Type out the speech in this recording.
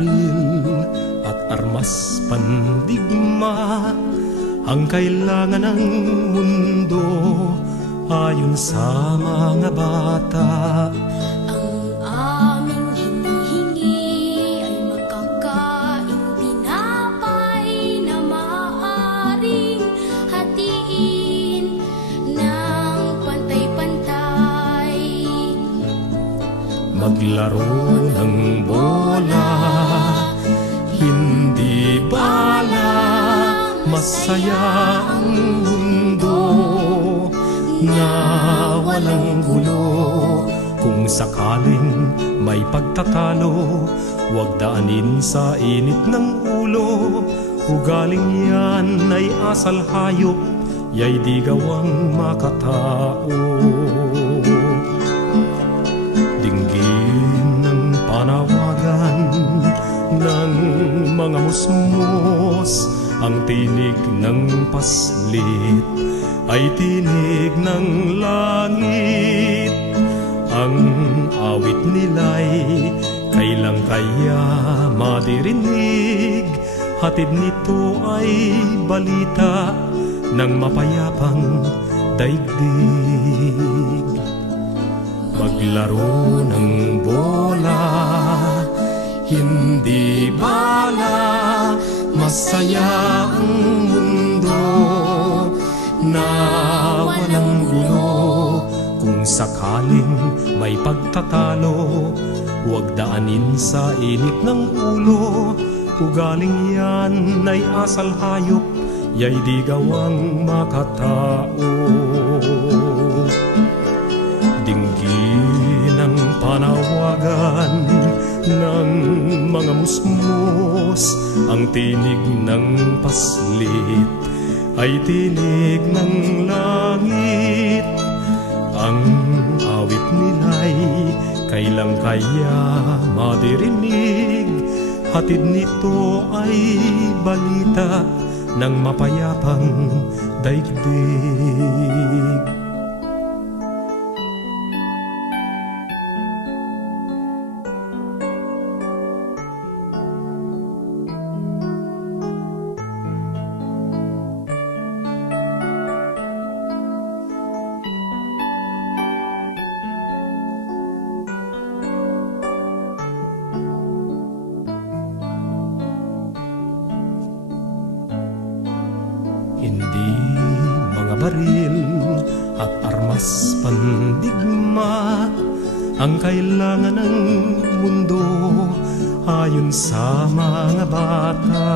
baril at armas pandigma ang kailangan ng mundo ayon sa mga bata. Ang aming hinihingi ay makakaing tinapay na maaaring hatiin ng pantay-pantay. Maglaro ng bola, hindi bala, masaya ang mundo na walang gulo. Kung sakaling may pagtatalo, huwag daanin sa init ng ulo. Ugaling yan ay asal hayop, ya'y di gawang makatao. Dinggin ng panawagan ng mga musmos, ang tinig ng paslit ay tinig ng langit. Ang awit nila'y kailang kaya madirinig, hatid nito ay balita ng mapayapang daigdig. Maglaro ng bola, hindi bala, masaya ang mundo na walang gulo. Kung sakaling may pagtatalo, huwag daanin sa init ng ulo. Ugaling yan ay asal hayop, ya'y di gawang makatao. Dinggin ang panawagan ng mga musmos, ang tinig ng paslit ay tinig ng langit. Ang awit nila'y kailang kaya madirinig, hatid nito ay balita ng mapayapang daigdig. Hindi mga baril at armas pandigma ang kailangan ng mundo ayon sa mga bata.